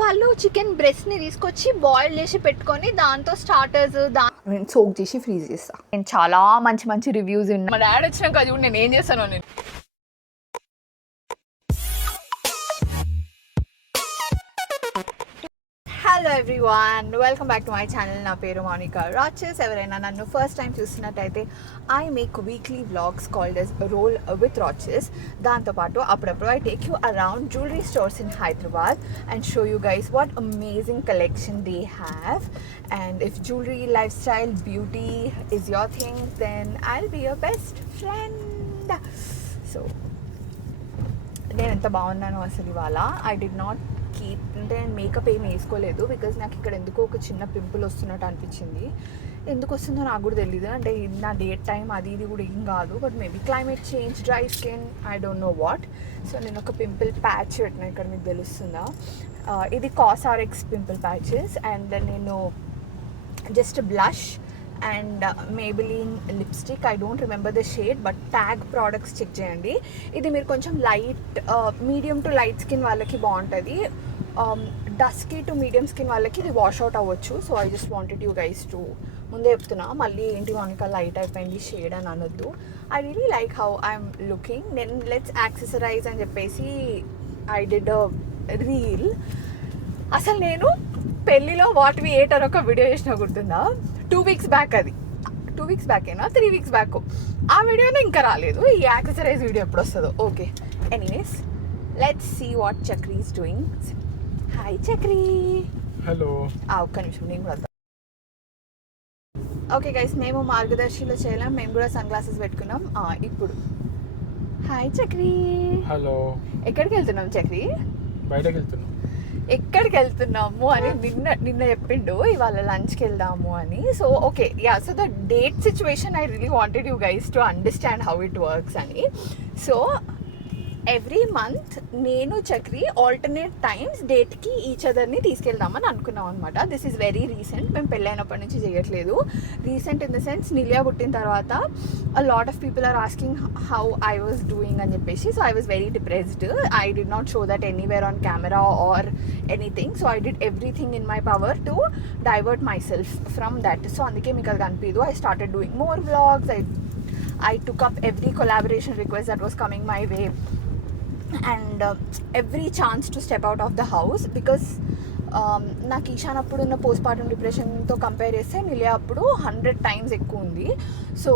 వాళ్ళు చికెన్ బ్రెస్ట్ని తీసుకొచ్చి బాయిల్ చేసి పెట్టుకొని దాంతో స్టార్టర్స్ నేను సోక్ చేసి ఫ్రీజ్ చేస్తా. నేను చాలా మంచి మంచి రివ్యూస్ ఉన్నా. మా డాడీ వచ్చినాక చూడు నేను ఏం చేస్తాను. నేను hello everyone, welcome back to my channel. నా పేరు మౌనికా రాచెస్. ఎవరైనా నన్ను ఫస్ట్ టైం చూసినట్టయితే I make weekly vlogs called S roll with Raches. దాంతోపాటు అప్పుడప్పుడు I take you around jewellery stores in Hyderabad and show you guys what amazing collection they have. And if jewellery, lifestyle, beauty is your thing, then I'll be your best friend. So నేను ఎంత బాగున్నాను అసలు ఇవాళ. I did not keep, అంటే నేను makeup ఏమి వేసుకోలేదు because నాకు ఇక్కడ ఎందుకో ఒక చిన్న పింపుల్ వస్తున్నట్టు అనిపించింది. ఎందుకు వస్తుందో నాకు కూడా తెలియదు, అంటే నా డేట్ టైం అది ఇది కూడా ఏం కాదు, but maybe climate change, dry skin, I don't know what. So నేను ఒక పింపుల్ ప్యాచ్ పెట్టిన, ఇక్కడ మీకు తెలుస్తుందా, ఇది కాసారెక్స్ పింపుల్ ప్యాచెస్. అండ్ నేను just blush and Maybelline lipstick, I don't remember the shade, but tag products check చేయండి. ఇది మీరు కొంచెం light, medium to light skin వాళ్ళకి బాగుంటుంది. డస్కీ టు మీడియం స్కిన్ వాళ్ళకి ఇది వాష్ అవుట్ అవ్వచ్చు. So I just wanted you guys to, ముందే చెప్తున్నా, మళ్ళీ ఏంటి మనకి లైట్ అయిపోయింది షేడ్ అని అనొద్దు. I really like how I'm looking. నేను లెట్స్ యాక్సెసరైజ్ అని చెప్పేసి ఐ డిడ్ అ రీల్. అసలు నేను పెళ్ళిలో వాట్ వి ఏట్ అని ఒక వీడియో చేసిన గుర్తుందా, 2 weeks బ్యాక్. అది 2 weeks బ్యాకేనా 3 weeks బ్యాక్. ఆ వీడియోనే ఇంకా రాలేదు. ఈ యాక్సెసరైజ్ వీడియో ఎప్పుడు వస్తుందో. Okay, anyways let's see what Chakri is doing. Hi Chakri. Hello. ఒక్క నిమిషం, నేను కూడా. ఓకే గైస్, మేము మార్గదర్శిలో చేయలేం, మేము కూడా సన్ గ్లాసెస్ పెట్టుకున్నాం. ఇప్పుడు హాయ్ చక్రీ. హలో. ఎక్కడికి వెళ్తున్నాం చక్రీ? బయటకు వెళ్తున్నాం. ఎక్కడికి వెళ్తున్నాము అని నిన్న చెప్పిండు, ఇవాళ లంచ్కి వెళ్దాము అని. So okay, yeah, so the date situation I really wanted you guys to understand how it works అని. సో ఎవ్రీ మంత్ నేను చక్రి ఆల్టర్నేట్ టైమ్స్ డేట్కి ఈచ్ అదర్ని తీసుకెళ్దామని అనుకున్నాం అనమాట. దిస్ ఈజ్ వెరీ రీసెంట్, మేము పెళ్ళైనప్పటి నుంచి చేయట్లేదు. రీసెంట్ ఇన్ ద సెన్స్, నిలియా పుట్టిన తర్వాత a lot of people are asking how I was doing అని చెప్పేసి. So I was very depressed. I did not show that anywhere on camera or anything. So I did everything in my power to divert myself from that. So అందుకే మీకు అది కనిపించదు. I started doing more vlogs. I took up every collaboration request that was coming my way and every chance to step out of the house because నాకు ఈశాన్ అప్పుడు ఉన్న post partum డిప్రెషన్తో compare చేస్తే నిలియా అప్పుడు 100 times ఎక్కువ ఉంది. So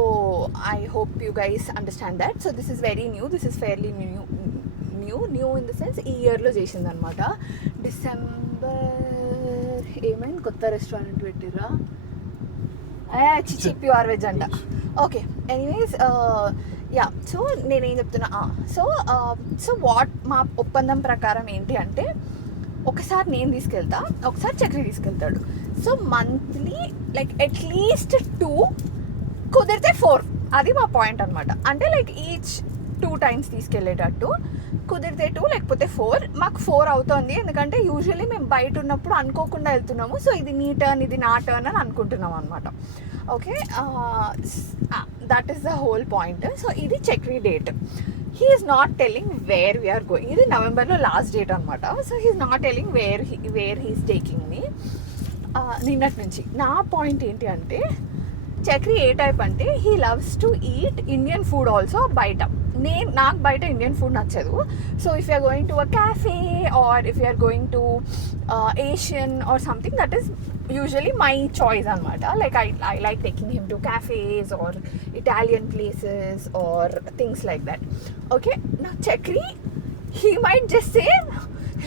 I hope you guys understand that. So this is very new, this is fairly new in the sense ఈ ఇయర్లో చేసింది అనమాట. డిసెంబర్ ఏమైంది, కొత్త రెస్టారెంట్ పెట్టిర్రా, చిచి ప్యూర్ వెజ్ అంట. Okay, anyways yeah. సో నేనేం చెప్తున్నా, సో వాట్ మా ఒప్పందం ప్రకారం ఏంటి అంటే, ఒకసారి నేను తీసుకెళ్తా, ఒకసారి చక్రి తీసుకెళ్తాడు. సో మంత్లీ లైక్ అట్లీస్ట్ 2, కుదిరితే 4, అది మా పాయింట్ అనమాట. అంటే లైక్ ఈచ్ 2 times తీసుకెళ్ళేటట్టు, కుదిరితే 2 లేకపోతే 4. మాకు 4 అవుతుంది, ఎందుకంటే యూజువల్లీ మేము బయట ఉన్నప్పుడు అనుకోకుండా వెళ్తున్నాము. సో ఇది నీ టర్న్, ఇది నా టర్న్ అని అనుకుంటున్నాం అనమాట. Okay, that is the whole point. So ఇది Chakri date. He is not telling where we're going. ఇది నవంబర్లో లాస్ట్ డేట్ అనమాట. So he is not telling where he's taking me. నిన్నటి నుంచి నా పాయింట్ ఏంటి అంటే, చక్రీ ఏ టైప్ అంటే, he loves to eat Indian food also బయట. నాకు బయట ఇండియన్ ఫుడ్ నచ్చదు. So if you're going to a cafe or if you're going to Asian are something, that is usually my choice anamata. Like I like taking him to cafes or Italian places or things like that. Okay, now Chakri, he might just say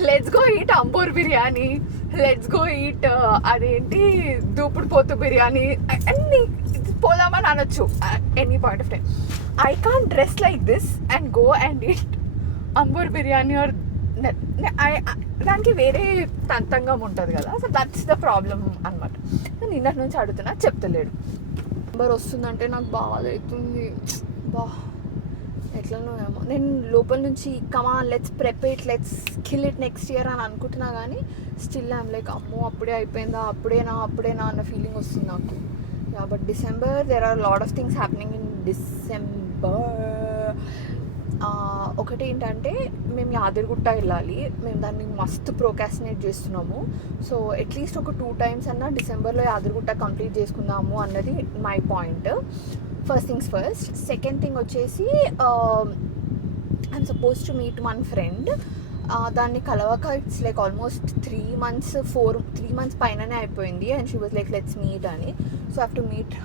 let's go eat ambur biryani, let's go eat adenti doopudu pothu biryani, and podamani anochu at any point of time. I can't dress like this and go and eat ambur biryani or దానికి వేరే తంతంగా ఉంటుంది కదా. So that's the problem అనమాట. నిన్నటి నుంచి అడుగుతున్నా, చెప్తలేడు. Number వస్తుందంటే నాకు బాధ అవుతుంది. ఎట్లనో ఏమో, నేను లోపల నుంచి come on let's prep it, let's kill it next year అని అనుకుంటున్నా, కానీ స్టిల్ ఐమ్ లైక్ అమ్మో అప్పుడే అయిపోయిందా, అప్పుడేనా అన్న ఫీలింగ్ వస్తుంది నాకు. But December, there are lot of things happening in December. ఒకటి ఏంటంటే మేము యాదగిరిగుట్ట వెళ్ళాలి. మేము దాన్ని మస్తు ప్రోకాస్టినేట్ చేస్తున్నాము. సో అట్లీస్ట్ ఒక 2 times అన్నా డిసెంబర్లో యాదగిరిగుట్ట కంప్లీట్ చేసుకుందాము అన్నది my point. First things first. Second thing వచ్చేసి I'm suppose to meet one friend. దాన్ని కలవక ఇట్స్ లైక్ ఆల్మోస్ట్ 3 months పైననే అయిపోయింది. And she was like let's meet అని. So I have to meet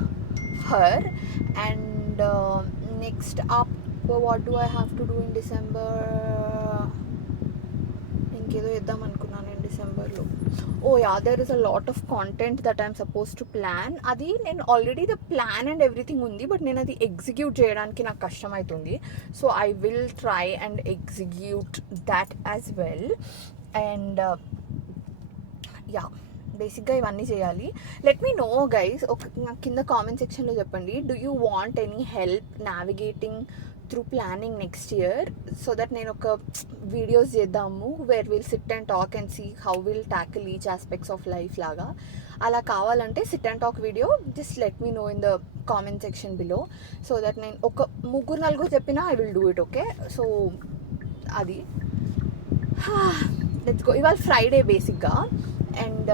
her. And next what do I have to do in December? ఇంకేదో చేద్దాం అనుకున్నాను నేను డిసెంబర్లో. there is a lot of content that I'm supposed to plan. అది నేను already the plan and everything ఉంది, but నేను అది ఎగ్జిక్యూట్ చేయడానికి నాకు కష్టమవుతుంది. So I will try and execute that as well. And బేసిక్గా ఇవన్నీ చేయాలి. లెట్ మీ నో గైస్, నాకు కింద కామెంట్ సెక్షన్లో చెప్పండి, do you want any help navigating through planning next year, so that నేను ఒక వీడియోస్ చేద్దాము where will sit and talk and see how will tackle each aspects of life లాగా. అలా కావాలంటే sit and talk video just let me know in the comment section below, so that నేను ఒక 3-4 చెప్పినా I will do it. Okay, so అది let's go. ఇవాళ Friday బేసిక్గా. And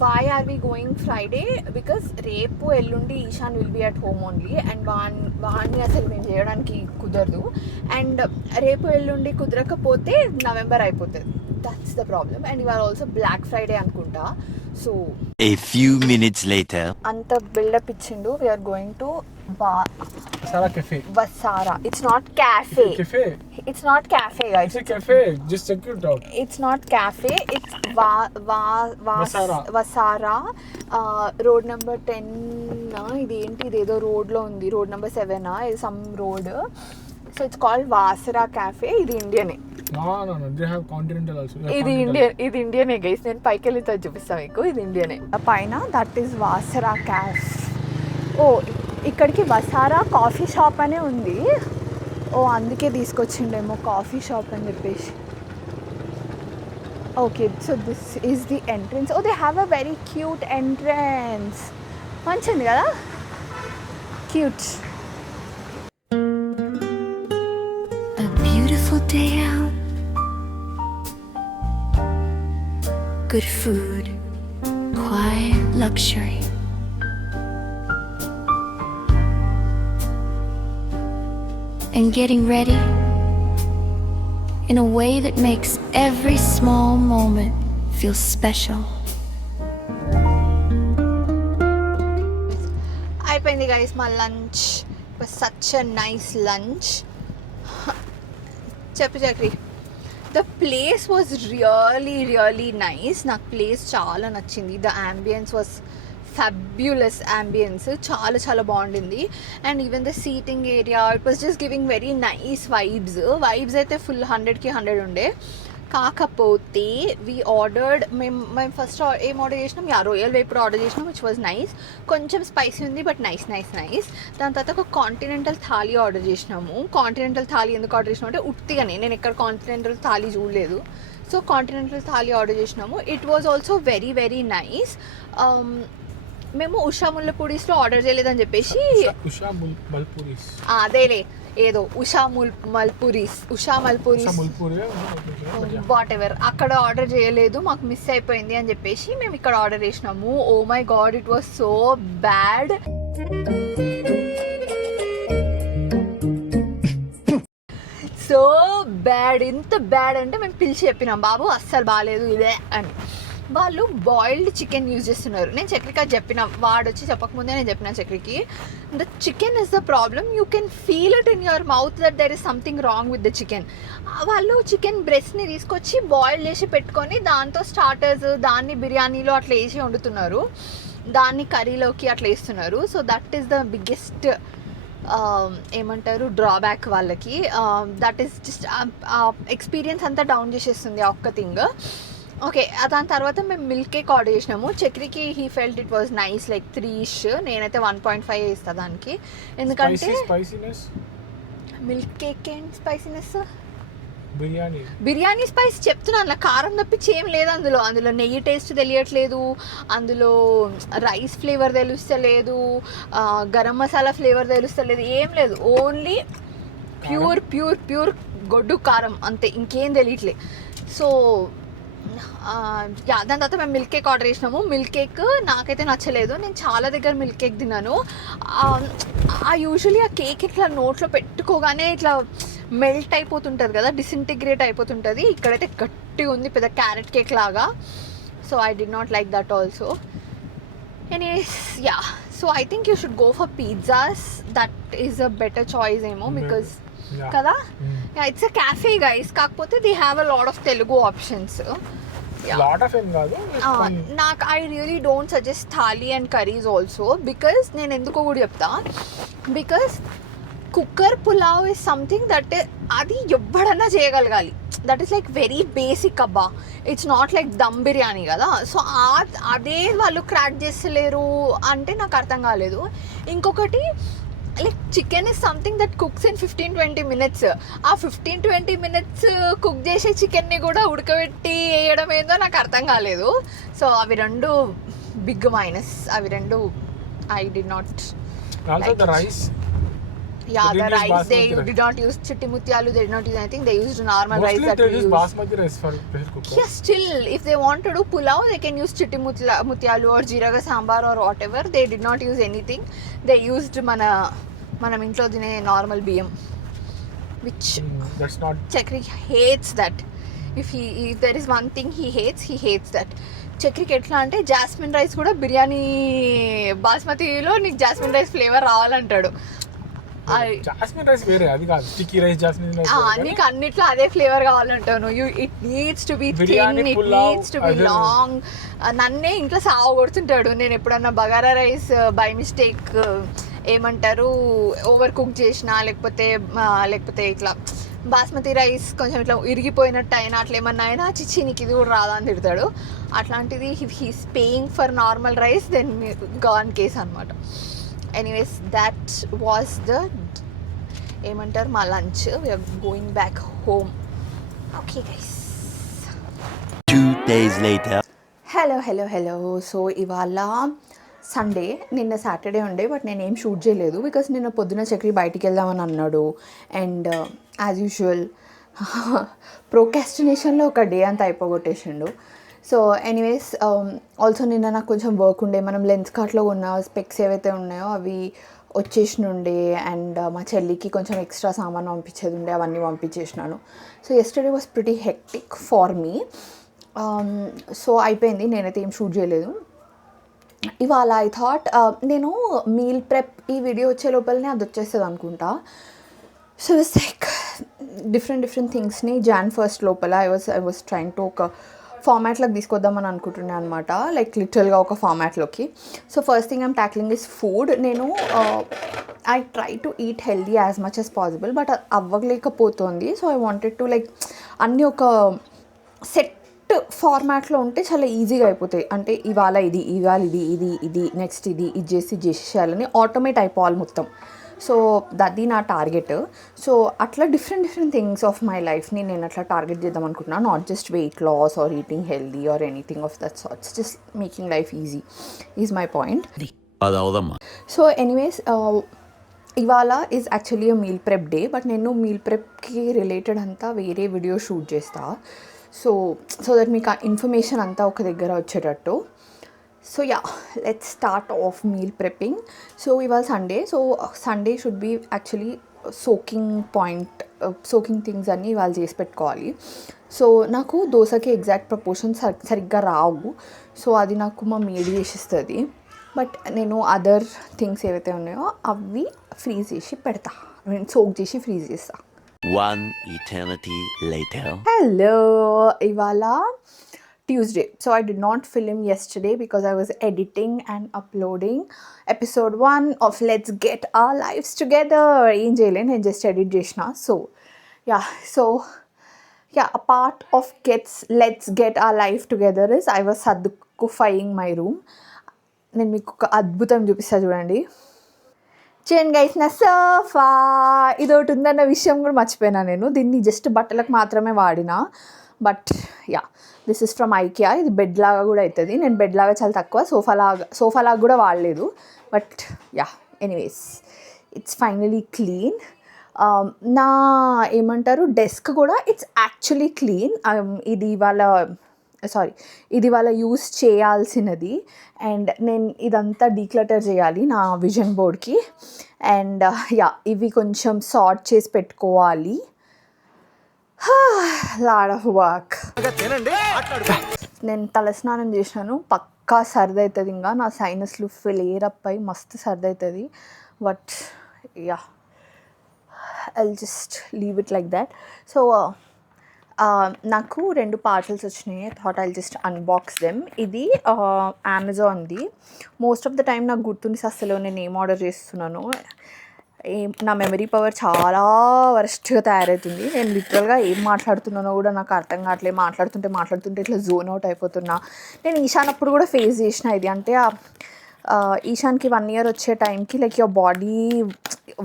why are we going Friday? Because రేపు ఎల్లుండి Ishaan will be at home only. And వాడిని అసలు మేము చేయడానికి కుదరదు. అండ్ రేపు ఎల్లుండి కుదరకపోతే నవంబర్ అయిపోతుంది. That's the problem. అండ్ ఇవాళ ఆల్సో బ్లాక్ ఫ్రైడే అనుకుంటా. So a few minutes later అంత బిల్డప్ ఇచ్చిండు. we are going to Vasara Cafe. Vasara. It's not cafe. Cafe. It's not cafe, guys. It's a cafe. Just check it out. It's not cafe. It's Vasara. Vasara. Road number 10. ఇదేదో రోడ్లో ఉంది. Road number 7 ఇది some road. So it's called Vasara cafe. ఇది ఇండియనే. No. They have continental also. ఇది ఇండియనే guys. నేను పైకి వెళ్ళి చూపిస్తాను మీకు. ఇది ఇండియనే. పైన దట్ ఈస్ వాసరా క్యాఫ్. ఇక్కడికి వసారా కాఫీ షాప్ అనే ఉంది. అందుకే తీసుకొచ్చిండేమో కాఫీ షాప్ అని చెప్పేసి. Okay, so this is the entrance. They have a very cute entrance. మంచిది కదా, cute. A beautiful day out. Good food, quiet luxury. And getting ready in a way that makes every small moment feel special. అయిపోయింది guys మా lunch. Such a nice lunch. చెప్పు Chakri. The place was really nice. నాకు place చాలా నచ్చింది. The ambience was fabulous ambience. చాలా బాగుండింది. And even the seating area, it was just giving very nice vibes అయితే full 100కి 100 ఉండే. కాకపోతే మేము ఫస్ట్ ఏం ఆర్డర్ చేసినాం, రోయల్ వేపుడు ఆర్డర్ చేసినాం, విచ్ వాజ్ నైస్. కొంచెం స్పైసీ ఉంది, బట్ నైస్. దాని తర్వాత ఒక కాంటినెంటల్ థాలీ ఆర్డర్ చేసినాము. కాంటినెంటల్ థాలీ ఎందుకు ఆర్డర్ చేసినాం అంటే ఉట్టిగానే, నేను ఎక్కడ కాంటినెంటల్ థాలీ చూడలేదు. సో కాంటినెంటల్ థాలీ ఆర్డర్ చేసినాము. It was also very nice. మేము ఉషా ముల్లపూడీస్లో ఆర్డర్ చేయలేదని చెప్పేసి అదేలే ఏదో ఉషా మల్పూరీస్ వాట్ ఎవర్ అక్కడ ఆర్డర్ చేయలేదు, మాకు మిస్ అయిపోయింది అని చెప్పేసి మేము ఇక్కడ ఆర్డర్ చేసినాము. Oh my god, it was so bad. So bad, ఎంత బ్యాడ్ అంటే మేము పిలిచి చెప్పినాం, బాబు అస్సలు బాగాలేదు ఇదే అని. వాళ్ళు బాయిల్డ్ చికెన్ యూజ్ చేస్తున్నారు. నేను చక్రికి చెప్పిన, వాడు వచ్చి చెప్పకముందే నేను చెప్పిన చక్రికి, the chicken is the problem. You can feel it in your mouth that there is something wrong with the chicken. వాళ్ళు చికెన్ బ్రెస్ట్ని తీసుకొచ్చి బాయిల్ చేసి పెట్టుకొని దాంతో స్టార్టర్స్, దాన్ని బిర్యానీలో అట్లా వేసి వండుతున్నారు, దాన్ని కర్రీలోకి అట్లా వేస్తున్నారు. So that is the biggest ఏమంటారు డ్రాబ్యాక్ వాళ్ళకి. దట్ ఈస్ జస్ట్ ఎక్స్పీరియన్స్ అంతా డౌన్ చేసేస్తుంది ఆ ఒక్క థింగ్. ఓకే, దాని తర్వాత మేము మిల్క్ కేక్ ఆర్డర్ చేసినాము. చక్రికి he felt it was nice, like 3ish. నేనైతే 1.5 ఇస్తాను దానికి, ఎందుకంటే milk cake and spiciness, biryani spice చెప్తున్నాను, కారం తప్పించి ఏం లేదు అందులో నెయ్యి టేస్ట్ తెలియట్లేదు, అందులో రైస్ ఫ్లేవర్ తెలుస్తలేదు, గరం మసాలా ఫ్లేవర్ తెలుస్తలేదు, ఏం లేదు. ఓన్లీ ప్యూర్ గొడ్డు కారం అంతే, ఇంకేం తెలియట్లే. సో దాని తర్వాత మేము మిల్క్ కేక్ ఆర్డర్ చేసినాము. మిల్క్ కేక్ నాకైతే నచ్చలేదు. నేను చాలా దగ్గర మిల్క్ కేక్ తిన్నాను. యూజువలీ ఆ కేక్ ఇట్లా నోట్లో పెట్టుకోగానే ఇట్లా మెల్ట్ అయిపోతుంటుంది కదా, డిసింటిగ్రేట్ అయిపోతుంటుంది. ఇక్కడైతే గట్టిగా ఉంది, పెద్ద క్యారెట్ కేక్ లాగా. So I did not like that also. Anyways, yeah. So I think you should go for pizzas. That is a better choice, emo, because kada? Yeah, it's a cafe, guys. Kakpote they have a lot of Telugu options. Yeah. Lot of em kaadu. I really don't suggest thali and curries also, because నేను ఎందుకో కూడా చెప్తా. Because cooker pulao is something that అది ఎవ్వడన్నా చేయగలగాలి. That is like very basic అబ్బా. It's not like dum biryani కదా. So అదే వాళ్ళు క్రాక్ చేస్తలేరు అంటే నాకు అర్థం కాలేదు. ఇంకొకటి like chicken is something that cooks in 15-20 minutes. ఆ 15-20 minutes కుక్ చేసే చికెన్ని కూడా ఉడకబెట్టి వేయడం ఏందో నాకు అర్థం కాలేదు. సో అవి రెండు బిగ్ మైనస్. అవి రెండు I'd not. Also the rice. Yeah, the rice they did not use chitti mutyalu, they did not use anything, they used normal rice that we use. Basmati rice for pressure cooker. Yes, still if they want to do pulao they can use chitti mutyalu or jeeraga sambar or whatever. They did not use anything. They used manam intlo dine normal biyam, which That's not. Chakri hates that. If there is one thing he hates that. చక్రికి ఎట్లా అంటే jasmine rice కూడా బిర్యానీ బాస్మతిలో నీకు jasmine rice flavour రావాలంటాడు. Jasmine rice వేరే, అది కాదు. స్టిక్కీ రైస్, జాస్మిన్ రైస్ నీకు అన్నిట్లో అదే ఫ్లేవర్ కావాలంటాను. It needs to be thin, it needs to be long. నన్నే ఇంట్లో సాగు కొడుతుంటాడు. నేను ఎప్పుడన్నా బగారా రైస్ బై మిస్టేక్ ఏమంటారు ఓవర్ కుక్ చేసినా, లేకపోతే ఇట్లా బాస్మతి రైస్ కొంచెం ఇట్లా ఇరిగిపోయినట్టు అయినా అట్లా ఏమన్నా అయినా చిచ్చి నీకు ఇది కూడా రాదా అని తిడతాడు. అట్లాంటిది he's paying for normal rice, then gone case అనమాట. ఎనీవేస్ దట్ వాస్ ద ఏమంటారు మా lunch. We're going back home. Okay guys. 2 days later. Hello. So ఇవాళ సండే, నిన్న సాటర్డే ఉండే, బట్ నేనేం షూట్ చేయలేదు బికాస్ నిన్న పొద్దున చక్రి బయటికి వెళ్దామని అన్నాడు. అండ్ యాజ్ యూజువల్ ప్రోకాస్టినేషన్లో ఒక డే అంతా అయిపోగొట్టేసిండు. సో ఎనీవేస్ ఆల్సో నిన్న నాకు కొంచెం వర్క్ ఉండే. మనం లెన్స్ కార్ట్లో ఉన్న స్పెక్స్ ఏవైతే ఉన్నాయో అవి వచ్చేసినుండే. అండ్ మా చెల్లికి కొంచెం ఎక్స్ట్రా సామాన్ పంపించేది ఉండే, అవన్నీ పంపించేసినాను. So yesterday was pretty hectic for me. So అయిపోయింది, నేనైతే ఏం షూట్ చేయలేదు. ఇవాళ ఐ థాట్ నేను మీల్ ప్రెప్ ఈ వీడియో వచ్చే లోపలనే అది వచ్చేస్తుంది అనుకుంటా. సో ఇట్స్ లైక్ డిఫరెంట్ థింగ్స్ని Jan 1st లోపల ఐ వాజ్ ట్రైంగ్ టు ఒక ఫార్మాట్లోకి తీసుకొద్దామని అనుకుంటున్నాను అనమాట. లైక్ లిటరల్గా ఒక ఫార్మాట్లోకి. So first thing I'm tackling is food. నేను I try to eat healthy as much as possible, but అవ్వలేకపోతుంది. So I wanted to like అన్నీ ఒక సెట్ ఫార్మాట్లో ఉంటే చాలా ఈజీగా అయిపోతాయి. అంటే ఇవాళ ఇది నెక్స్ట్ ఇది చేసేయాలని ఆటోమేట్ అయిపోవాలి మొత్తం. సో అది నా టార్గెట్. సో అట్లా డిఫరెంట్ థింగ్స్ ఆఫ్ మై లైఫ్ని నేను అట్లా టార్గెట్ చేద్దాం అనుకుంటున్నాను. Not just weight loss or eating healthy or anything of that sorts, just making life easy is my point. So anyways ఇవాళ is actually meal prep day, but నేను meal ప్రెప్కి related అంతా వేరే వీడియో షూట్ చేస్తా. So that మీకు ఆ information అంతా ఒక దగ్గర వచ్చేటట్టు. So yeah, let's start off meal ప్రెప్పింగ్. So ఇవాళ Sunday. So Sunday should be actually soaking things అన్నీ ఇవాళ చేసి పెట్టుకోవాలి. సో నాకు దోశకి ఎగ్జాక్ట్ ప్రపోర్షన్స్ సరిగ్గా రావు. సో అది నాకు మా మేడ్ చేసిస్తుంది. బట్ నేను అదర్ థింగ్స్ ఏవైతే ఉన్నాయో అవి ఫ్రీజ్ చేసి పెడతా, సోక్ చేసి ఫ్రీజ్ చేస్తా. 1 eternity later. Hello, Ivala. Tuesday. So I did not film yesterday because I was editing and uploading episode 1 of Let's Get Our Lives Together. In Jalen and just edit Jeshna. So yeah, a part of Let's Get Our Life Together is I was saddukufying my room. నేను మీకు ఒక అద్భుతం చూపిస్తా చూడండి. చూడండి guys, నా sofa ఇది ఒకటి ఉందన్న విషయం కూడా మర్చిపోయినా నేను. దీన్ని జస్ట్ బట్టలకు మాత్రమే వాడినా. But yeah, this is from IKEA. ఇది బెడ్ లాగా కూడా అవుతుంది. నేను బెడ్ లాగా చాలా తక్కువ, సోఫా లాగా కూడా వాడలేదు. But yeah, anyways it's finally clean. నా ఏమంటారు డెస్క్ కూడా ఇట్స్ యాక్చువల్లీ క్లీన్. ఇది వాళ్ళ యూస్ చేయాల్సినది. అండ్ నేను ఇదంతా డీక్లటర్ చేయాలి నా విజన్ బోర్డ్కి. అండ్ ఇవి కొంచెం సార్ట్ చేసి పెట్టుకోవాలి. Lot of work. నేను తలస్నానం చేసినాను, పక్కా సర్ది అవుతుంది. ఇంకా నా సైనస్లు ఫ్లేర్ అప్ అయ్యి మస్తు సర్ది అవుతుంది. But I'll just leave it like that. So నాకు 2 పార్సల్స్ వచ్చినాయి. I thought I'll just unbox them. ఇది అమెజాన్ది. మోస్ట్ ఆఫ్ ద టైం నాకు గుర్తుండి అసలు నేను ఏం ఆర్డర్ చేస్తున్నాను, నా మెమరీ పవర్ చాలా వరస్ట్గా తయారవుతుంది. నేను లిటరల్గా ఏం మాట్లాడుతున్నానో కూడా నాకు అర్థం కావట్లేదు. మాట్లాడుతుంటే ఇట్లా జోన్ అవుట్ అయిపోతున్నా. నేను ఈశాన్ అప్పుడు కూడా ఫేస్ చేసిన ఇది. అంటే ఈశాన్కి 1 year వచ్చే టైంకి లైక్ యువర్ బాడీ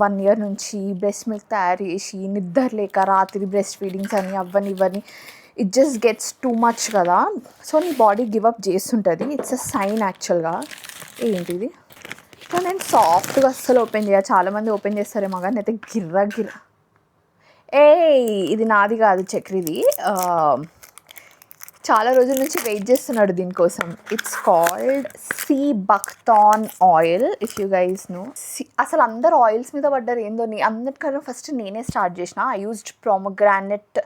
1 year నుంచి బ్రెస్ట్ మిల్క్ తయారు చేసి నిద్ర లేక రాత్రి బ్రెస్ట్ ఫీడింగ్స్ అని ఇవన్నీ it just gets too much కదా. సో నీ బాడీ గివ్ అప్ చేస్తుంటుంది. ఇట్స్ అ సైన్ యాక్చువల్గా. ఏంటిది? సో నేను సాఫ్ట్గా అస్సలు ఓపెన్ చేయాలి. చాలామంది ఓపెన్ చేస్తారేమో కానీ అయితే గిర్రా ఇది నాది కాదు, చక్రిది. చాలా రోజుల నుంచి వెయిట్ చేస్తున్నాడు దీనికోసం. It's called sea buckthorn oil. If you guys know, అసలు అందరు ఆయిల్స్ మీద పడ్డారు ఏందో. అందరికన్నా ఫస్ట్ నేనే స్టార్ట్ చేసిన. I used pomegranate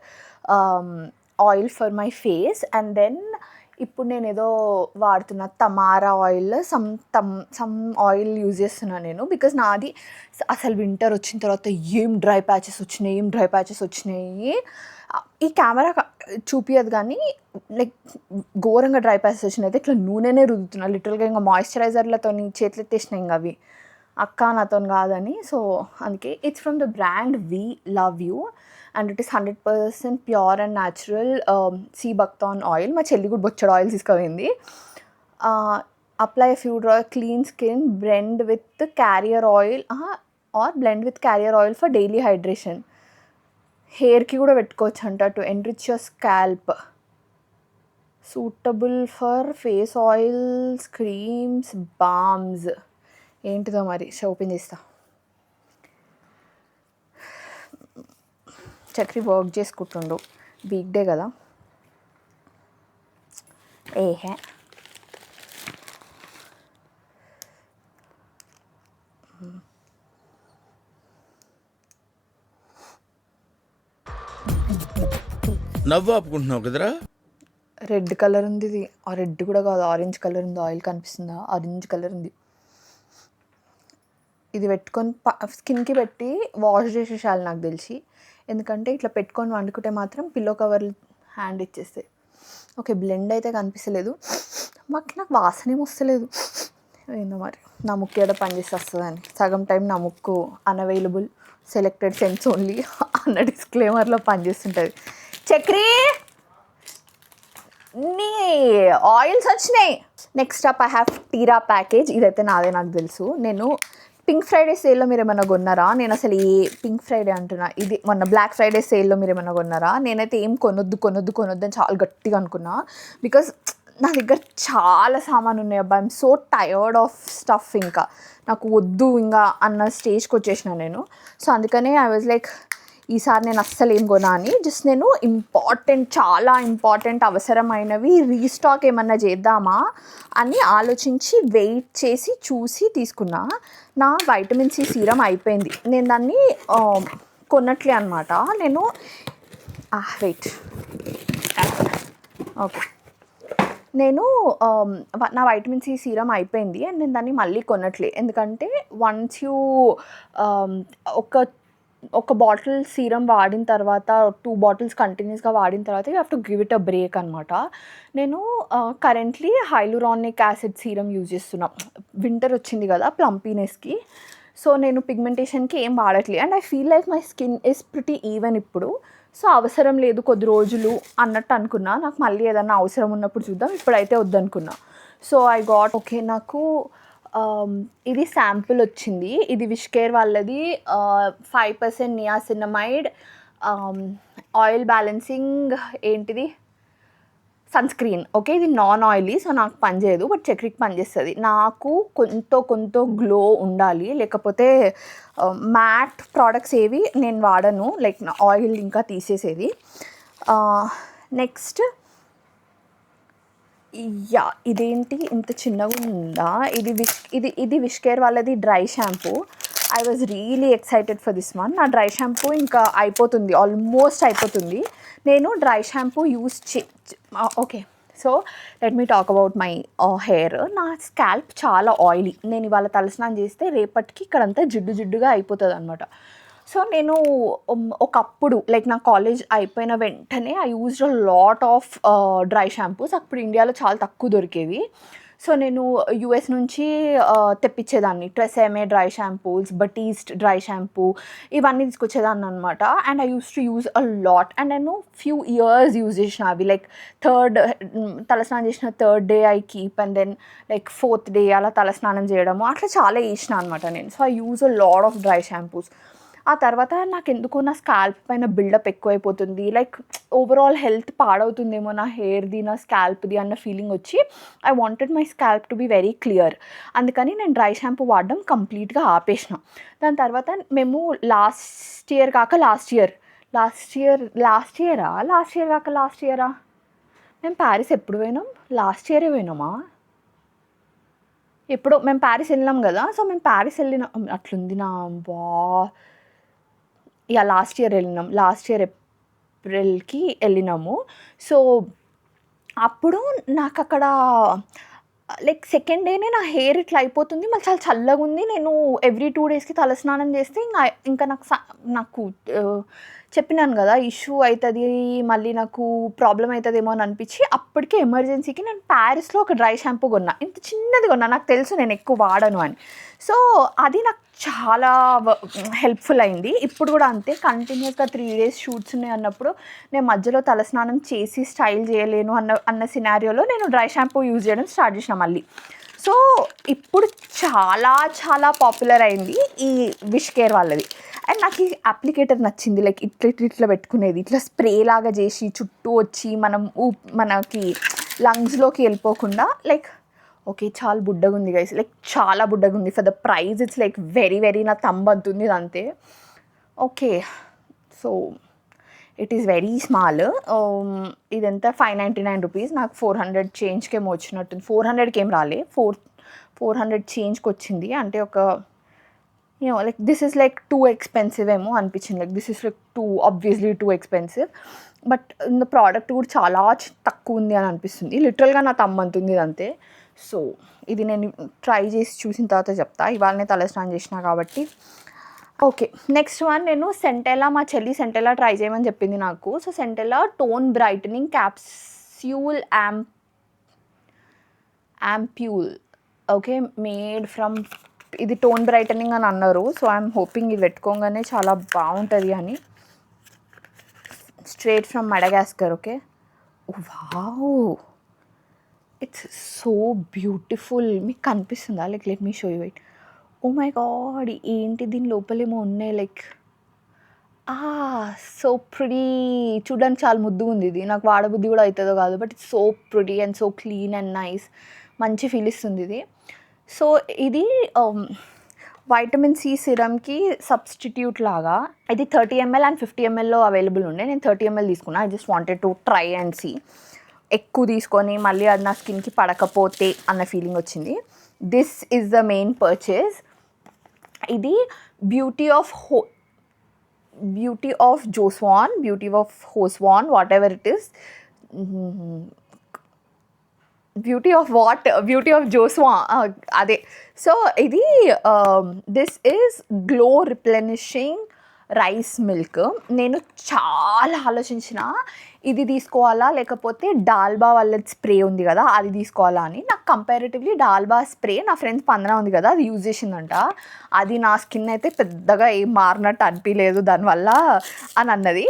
oil for my face. And then ఇప్పుడు నేను ఏదో వాడుతున్నా Tamara oil, some oil use చేస్తున్నాను నేను. బికాజ్ నాది అసలు వింటర్ వచ్చిన తర్వాత ఏం డ్రై ప్యాచెస్ వచ్చినాయి. ఈ కెమెరా చూపించదు కానీ లైక్ ఘోరంగా డ్రై ప్యాచెస్ వచ్చినాయి. అయితే ఇట్లా నూనెనే రుద్దుతున్నా లిటరల్గా. ఇంకా మాయిశ్చరైజర్లతో చేతులు ఎత్తేసినాయి ఇంకా అవి. అక్క నాతో కాదని. సో అందుకే it's from the brand we love you and it is 100% pure and natural sea buckthorn oil. మా చెల్లి కూడా బొచ్చడు ఆయిల్ తీసుకుపోయింది. Apply few drop clean skin, blend with carrier oil for daily hydration. హెయిర్కి కూడా పెట్టుకోవచ్చు అంట. To enrich your scalp, suitable for face oils, creams, balms. ఏంటిదో మరి ఓపెన్ చేస్తా. చక్రి వర్క్ చేసుకుంటుండు, వీక్ డే కదా. ఏహే నవ్వు ఆపుకుంటున్నావు కదరా. రెడ్ కలర్ ఉంది ఇది. ఆ రెడ్ కూడా కాదు, ఆరెంజ్ కలర్ ఉంది. ఆయిల్ కనిపిస్తుందా? ఆరెంజ్ కలర్ ఉంది. ఇది పెట్టుకొని స్కిన్కి పెట్టి వాష్ చేసేసాలి నాకు తెలిసి. ఎందుకంటే ఇట్లా పెట్టుకొని వండుకుంటే మాత్రం పిల్లో కవర్ హ్యాండ్ ఇచ్చేస్తాయి. ఓకే, బ్లెండ్ అయితే కనిపిస్తలేదు. నాకు వాసన ఏమి వస్తలేదు ఏందో మరి. నా ముక్కు ఏదో పనిచేసి వస్తుందని. సగం టైం నా ముక్కు అన్అవైలబుల్, సెలెక్టెడ్ సెన్స్ ఓన్లీ అన్న డిస్క్లైమర్లో పనిచేస్తుంటుంది. చక్రీ, నీ ఆయిల్స్ వచ్చినాయి. Next up I have Tira package. ఇదైతే నాదే, నాకు తెలుసు. నేను పింక్ ఫ్రైడే సేల్లో మీరు ఏమైనా కొన్నారా? నేను అసలు పింక్ ఫ్రైడే అంటున్నా, ఇది మొన్న బ్లాక్ ఫ్రైడే సేల్లో మీరు ఏమైనా కొన్నారా? నేనైతే ఏం కొనొద్దు అని చాలా గట్టిగా అనుకున్నా. బికాజ్ నా దగ్గర చాలా సామాన్ ఉన్నాయి. అబ్బా, I'm so tired of stuff. ఇంకా నాకు వద్దు ఇంకా అన్న స్టేజ్కి వచ్చేసిన నేను. సో అందుకనే ఐ వాజ్ లైక్, ఈసారి నేను అస్సలు ఏం కొనా అని. జస్ట్ నేను చాలా ఇంపార్టెంట్ అవసరమైనవి రీస్టాక్ ఏమన్నా చేద్దామా అని ఆలోచించి వెయిట్ చేసి చూసి తీసుకున్నా. నా వైటమిన్ సి సీరం అయిపోయింది. నేను దాన్ని కొన్నట్లే అనమాట. నేను ఓకే, నేను నా వైటమిన్ సి సీరం అయిపోయింది అండ్ నేను దాన్ని మళ్ళీ కొనట్లే. ఎందుకంటే వన్స్ యూ ఒక బాటిల్ సీరం వాడిన తర్వాత 2 bottles కంటిన్యూస్గా వాడిన తర్వాత you have to give it a break అనమాట. నేను currently hyaluronic acid serum use చేస్తున్నా. వింటర్ వచ్చింది కదా ప్లంపీనెస్కి. సో నేను పిగ్మెంటేషన్కి ఏం వాడట్లేదు. And I feel like my skin is pretty even ఇప్పుడు. సో అవసరం లేదు కొద్ది రోజులు అన్నట్టు అనుకున్నా. నాకు మళ్ళీ ఏదన్నా అవసరం ఉన్నప్పుడు చూద్దాం, ఇప్పుడైతే వద్దనుకున్నా. So I got okay. నాకు ఇది శాంపుల్ వచ్చింది. ఇది విష్కేర్ వాళ్ళది 5% నియాసినమైడ్ ఆయిల్ బ్యాలెన్సింగ్ ఏంటిది సన్ స్క్రీన్. ఓకే, ఇది నాన్ ఆయిలీ, సో నాకు పనిచేయదు, బట్ చక్రికి పనిచేస్తుంది. నాకు కొంత గ్లో ఉండాలి, లేకపోతే మ్యాట్ ప్రోడక్ట్స్ ఏవి నేను వాడను, లైక్ నా ఆయిల్ ఇంకా తీసేసేది. నెక్స్ట్ ఇదేంటి ఇంత చిన్నగా ఉందా, ఇది విష్ కేర్ వాళ్ళది dry shampoo. I was really excited for this one. నా డ్రై షాంపూ ఇంకా అయిపోతుంది, ఆల్మోస్ట్ అయిపోతుంది. నేను dry shampoo use okay, so let me talk about my hair. నా స్కాల్ప్ చాలా ఆయిలీ. నేను ఇవాళ తలస్నానం చేస్తే రేపటికి ఇక్కడంతా జిడ్డుగా అయిపోతుంది అనమాట. సో నేను ఒకప్పుడు లైక్ నా కాలేజ్ అయిపోయిన వెంటనే I used a lot of dry shampoos. అప్పుడు ఇండియాలో చాలా తక్కువ దొరికేవి. సో నేను యూఎస్ నుంచి తెప్పించేదాన్ని. Tresemme dry shampoos, Batiste dry shampoo, ఇవన్నీ తీసుకొచ్చేదాన్ని అనమాట. And I use to use a lot. And నేను ఫ్యూ ఇయర్స్ యూజ్ చేసిన అవి. లైక్ తలస్నానం చేసిన third day I keep, and then like fourth day అలా తలస్నానం చేయడము, అట్లా చాలా చేసిన అనమాట నేను. So I use a lot of dry shampoos. ఆ తర్వాత నాకు ఎందుకో నా స్కాల్ప్ పైన బిల్డప్ ఎక్కువైపోతుంది, లైక్ ఓవరాల్ హెల్త్ పాడవుతుందేమో నా హెయిర్ది, నా స్కాల్ప్ది అన్న ఫీలింగ్ వచ్చి I wanted my scalp to be very clear. అందుకని నేను డ్రై షాంపూ వాడడం కంప్లీట్గా ఆపేసిన. దాని తర్వాత మేము లాస్ట్ ఇయరా మేము ప్యారిస్ ఎప్పుడు పోయినాం? లాస్ట్ ఇయరే పోయినామా? ఎప్పుడో మేము ప్యారిస్ వెళ్ళినాం కదా. సో మేము ప్యారిస్ వెళ్ళినాం, అట్లుంది నా లాస్ట్ ఇయర్ ఏప్రిల్కి వెళ్ళినాము. సో అప్పుడు నాకు అక్కడ లైక్ సెకండ్ డేనే నా హెయిర్ ఇట్లా అయిపోతుంది, మళ్ళీ చాలా చల్లగా ఉంది. నేను ఎవ్రీ 2 డేస్కి తలస్నానం చేస్తే ఇంకా నాకు చెప్పినాను కదా ఇష్యూ అవుతుంది, మళ్ళీ నాకు ప్రాబ్లం అవుతుందేమో అని అనిపించి అప్పటికే ఎమర్జెన్సీకి నేను ప్యారిస్లో ఒక డ్రై షాంపూ కొన్నా. ఇంత చిన్నది కొన్నా, నాకు తెలుసు నేను ఎక్కువ వాడను అని. సో అది నాకు చాలా హెల్ప్ఫుల్ అయింది. ఇప్పుడు కూడా అంతే, కంటిన్యూస్గా 3 డేస్ షూట్స్ ఉన్నాయి అన్నప్పుడు నేను మధ్యలో తలస్నానం చేసి స్టైల్ చేయలేను అన్న సినారియోలో నేను డ్రై షాంపూ యూజ్ చేయడం స్టార్ట్ చేసిన మళ్ళీ. సో ఇప్పుడు చాలా పాపులర్ అయింది ఈ విష్ కేర్ వాళ్ళది. అండ్ నాకు ఈ అప్లికేటర్ నచ్చింది, లైక్ ఇట్లా పెట్టుకునేది, ఇట్లా స్ప్రే లాగా చేసి చుట్టూ వచ్చి మనకి లంగ్స్లోకి వెళ్ళిపోకుండా. లైక్ ఓకే, చాలా బుడ్డగా ఉంది గైస్, లైక్ చాలా బుడ్డగా ఉంది. For the price it's like very నా థంబ్ అంతుంది ఇది అంతే. Okay, so it is very small. ఇదంతా 599 రూపీస్. నాకు 400 చేంజ్కేమో వచ్చినట్టుంది. 400కి ఏం రాలే, 400 చేంజ్కి వచ్చింది. అంటే ఒక like this is like too expensive ఏమో అనిపించింది. Like this is like obviously too expensive, but ఇంత ప్రోడక్ట్ కూడా చాలా తక్కువ ఉంది అని అనిపిస్తుంది. లిటరల్గా నా థంబ్ అంతుంది ఇది అంతే. సో ఇది నేను ట్రై చేసి చూసిన తర్వాత చెప్తా. ఇవాళనే తలస్నానం చేసిన కాబట్టి. ఓకే, నెక్స్ట్ వన్ నేను సెంటెలా, మా చెల్లి సెంటెలా ట్రై చేయమని చెప్పింది నాకు. So centella tone brightening capsule ampoule. Okay, made from, ఇది టోన్ బ్రైటనింగ్ అని అన్నారు. సో ఐఎమ్ హోపింగ్ ఇది పెట్టుకోగానే చాలా బాగుంటుంది అని. Straight from Madagascar. Okay, wow, it's so beautiful. మీకు కనిపిస్తుందా? Like let me show you it. Oh my god, ఏంటి దీని లోపలేమో ఉన్నాయి. లైక్ సో ప్రిటీ, చూడడానికి చాలా ముద్దుగా ఉంది ఇది. నాకు వాడబుద్ధి కూడా అవుతుందో కాదు, but it's so pretty and so clean and nice. మంచి ఫీల్ ఇస్తుంది ఇది. సో ఇది వైటమిన్ సి సిరమ్కి సబ్స్టిట్యూట్ లాగా. ఇది 30 ml అండ్ 50 mlలో అవైలబుల్ ఉండే. నేను 30 ml తీసుకున్నా. I just wanted to try and see. ఎక్కువ తీసుకొని మళ్ళీ అది నా స్కిన్కి పడకపోతే అన్న ఫీలింగ్ వచ్చింది. This is the main purchase. ఇది beauty of Joseon, beauty of Joseon, whatever it is. Beauty of Joseon అదే. సో ఇది this is glow replenishing rice milk. నేను చాలా ఆలోచించిన ఇది తీసుకోవాలా లేకపోతే డాల్బా వాళ్ళ స్ప్రే ఉంది కదా అది తీసుకోవాలా అని. నాకు కంపారిటివ్లీ డాల్బా స్ప్రే, నా ఫ్రెండ్స్ పందన ఉంది కదా అది యూజ్ చేసిందంట. అది నా స్కిన్ అయితే పెద్దగా ఏం మారినట్టు అనిపించలేదు దానివల్ల అని అన్నది.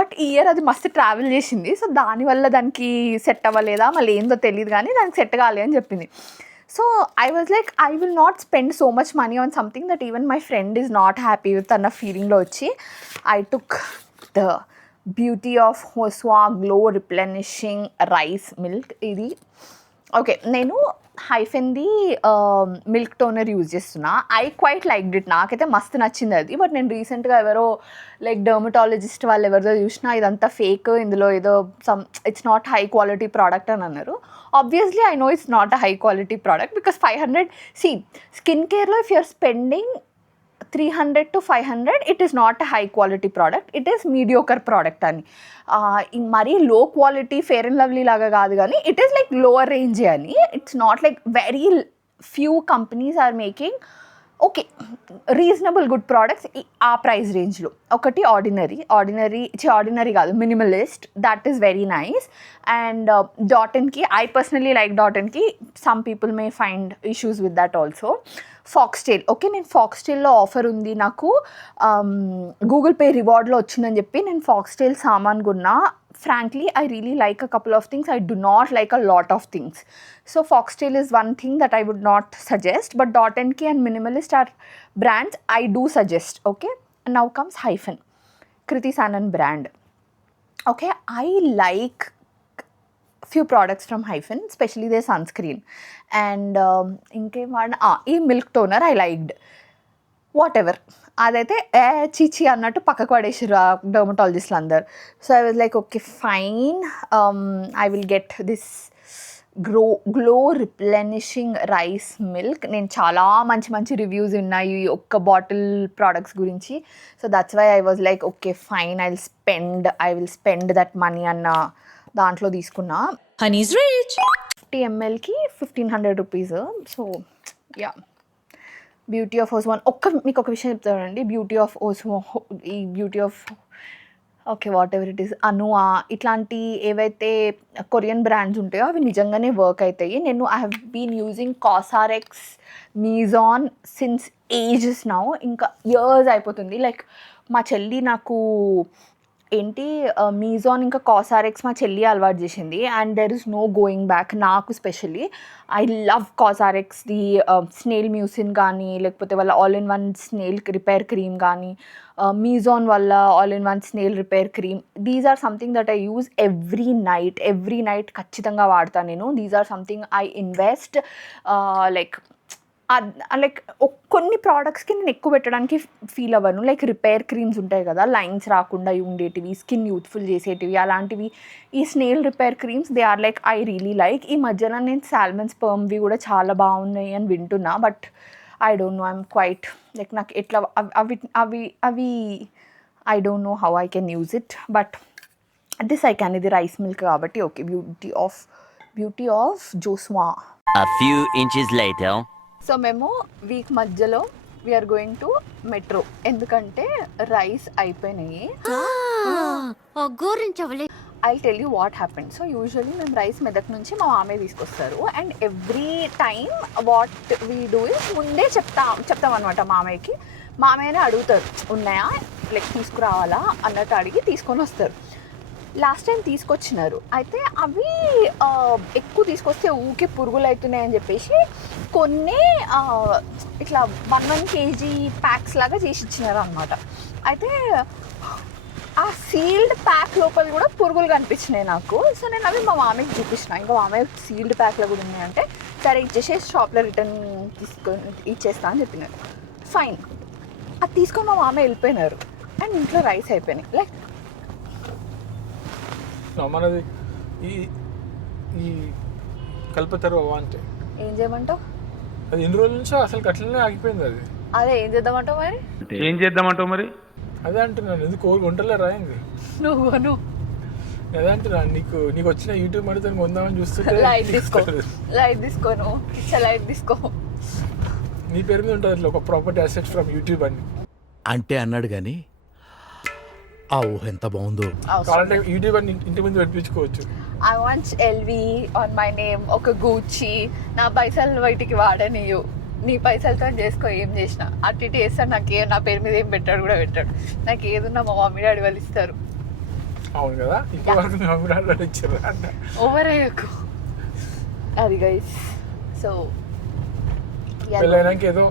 బట్ ఈ ఇయర్ అది మస్తు ట్రావెల్ చేసింది. సో దానివల్ల దానికి సెట్ అవ్వలేదా మళ్ళీ ఏందో తెలియదు, కానీ దానికి సెట్ కాలే అని చెప్పింది. So I was like, I will not spend so much money on something that even my friend is not happy with అన్న ఫీలింగ్లో వచ్చి I took the beauty of Joseon glow replenishing rice milk ఇది. Okay, నేను హైఫెన్ది milk toner use చేస్తున్నా. I quite like it, నాకైతే మస్తు నచ్చింది అది. బట్ నేను రీసెంట్గా ఎవరో లైక్ డర్మటాలజిస్ట్ వాళ్ళు ఎవరిదో చూసినా ఇదంతా ఫేక్, ఇందులో ఏదో it's not high quality product అని అన్నారు. Obviously I know it's not a high quality product because 500 skin కేర్లో if you're spending 300 to 500 it is not a high quality product, it is mediocre product అని. మరీ లో quality fair and lovely లాగా కాదు కానీ it is like lower range అని. It's not like very few companies are making okay reasonable good products ఆ price రేంజ్లో. ఒకటి ఆర్డినరీ కాదు, minimalist, that is very nice. And dot and key I personally like dot and key, some people may find issues with that also. Foxtale, okay నేను ఫాక్స్టైల్లో offer ఉంది, నాకు Google pay రివార్డ్లో వచ్చిందని చెప్పి నేను ఫాక్స్టైల్ సామాన్ కొన్నా. frankly I really like a couple of things, I do not like a lot of things. So Foxtail is one thing that I would not suggest, but Dot & Key and Minimalist are brands I do suggest. Okay, and now comes Hyphen, Kriti Sanon brand. Okay, I like few products from Hyphen, especially their sunscreen and ee milk toner I liked. Whatever అదైతే చీచి అన్నట్టు పక్కకు పడేసిర్రు డర్మటాలజిస్ట్లు అందరు. So I was like okay fine, I will get this glow replenishing rice milk. నేను చాలా మంచి రివ్యూస్ ఉన్నాయి ఒక్క బాటిల్ ప్రోడక్ట్స్ గురించి. So that's why I was like okay fine, I will spend that money అన్న దాంట్లో తీసుకున్నా. హనీస్ రిచ్ 50 mlకి 1500 rupees. So yeah, beauty of Joseon. మీకు ఒక విషయం చెప్తానండి, బ్యూటీ ఆఫ్ ఓస్వా, ఈ beauty of okay whatever it is, anua, ఇట్లాంటి ఏవైతే కొరియన్ బ్రాండ్స్ ఉంటాయో అవి నిజంగానే వర్క్ అవుతాయి. నేను I have been using COSRX, Mizon since ages now, ఇంకా ఇయర్స్ అయిపోతుంది. లైక్ మా చెల్లి నాకు మీజాన్ ఇంకా కాసారెక్స్ మా చెల్లి అలవాటు చేసింది and there is no going back. నాకు specially I love COSRX the snail mucin కానీ, లేకపోతే వాళ్ళ all in one snail repair cream కానీ, మీజాన్ వల్ల all in one snail repair cream, these are something that I use every night ఖచ్చితంగా వాడతాను నేను. These are something I invest like కొన్ని ప్రోడక్ట్స్కి నేను ఎక్కువ పెట్టడానికి ఫీల్ అవ్వను. లైక్ రిపేర్ క్రీమ్స్ ఉంటాయి కదా, లైన్స్ రాకుండా ఉండేటివి, స్కిన్ యూత్ఫుల్ చేసేటివి, అలాంటివి. ఈ snail repair creams they are like I really like. ఈ మధ్యన నేను సాల్మన్ స్పర్మ్వి కూడా చాలా బాగున్నాయి అని వింటున్నా, but I don't know, I'm quite like నాకు ఎట్లా అవి I don't know how I can use it, but this I can. ఇది రైస్ మిల్క్ కాబట్టి okay. Beauty of Joseon. A few inches later. So మేము వీక్ మధ్యలో we're going to metro, ఎందుకంటే rice అయిపోయినాయి. I tell you what happened. So usually మేము rice Medak నుంచి మా మామయ్య తీసుకొస్తారు and every time what we do is ముందే చెప్తాం అనమాట మామయ్యకి. మామయ్యనే అడుగుతారు ఉన్నాయా, లైక్ తీసుకురావాలా అన్నట్టు అడిగి తీసుకొని వస్తారు. లాస్ట్ టైం తీసుకొచ్చినారు, అయితే అవి ఎక్కువ తీసుకొస్తే ఊకే పురుగులు అవుతున్నాయని చెప్పేసి కొన్ని ఇట్లా 1 kg ప్యాక్స్ లాగా చేసి ఇచ్చినారు అనమాట. అయితే ఆ సీల్డ్ ప్యాక్ లోపల కూడా పురుగులు కనిపించినాయి నాకు. సో నేను అవి మా మామయ్యకి చూపించిన, ఇంకా మామయ్య సీల్డ్ ప్యాక్లో కూడా ఉన్నాయంటే సరే ఇచ్చేసి షాప్లో రిటర్న్ ఇచ్చేస్తా అని చెప్పినారు. ఫైన్, అది తీసుకొని మా మామయ్య వెళ్ళిపోయినారు అండ్ ఇంట్లో రైస్ అయిపోయినాయి. లైక్ మనది ఈ కల్పతరు అంటే ఏం చేయమంటావు, అది ఎన్ని రోజుల నుంచో అసలు అట్లనే ఆగిపోయింది. అది అదే ఏం చేద్దామంటావు మరి అదే అంటున్నాను, ఎందుకు వంటలే రాయింది నువ్వు అదే అంటున్నాను. నీకు వచ్చిన యూట్యూబ్ మడితే కొందామని చూస్తుంటే లైట్ తీసుకో నువ్వు లైట్ తీసుకో. నీ పేరు మీద ఉంటుంది అట్లా ఒక ప్రాపర్టీ అసెట్స్ ఫ్రమ్ యూట్యూబ్ అని అంటే అన్నాడు కానీ ఆ ఊహ ఎంత బాగుందో. కావాలంటే యూట్యూబ్ అని ఇంటి ముందు పెట్టించుకోవచ్చు. I want LV on my name, ఒక గూచి. నా పైసలు బయటికి వాడనియు, నీ పైసలతో చేసుకో, ఏం చేసినా అటు ఇటు చేస్తాడు. నా పేరు మీద ఏం పెట్టాడు కూడా పెట్టాడు. నాకు ఏదున్నా మా మమ్మీ డాడీ వాళ్ళు ఇస్తారు. అవును కదా, ఇంతవరకు మీ మమ్మీ డాడీ ఇచ్చారు అంట. ఓవర్ అయ్యాకు అది గైస్. సో పెళ్ళైనాక ఏదో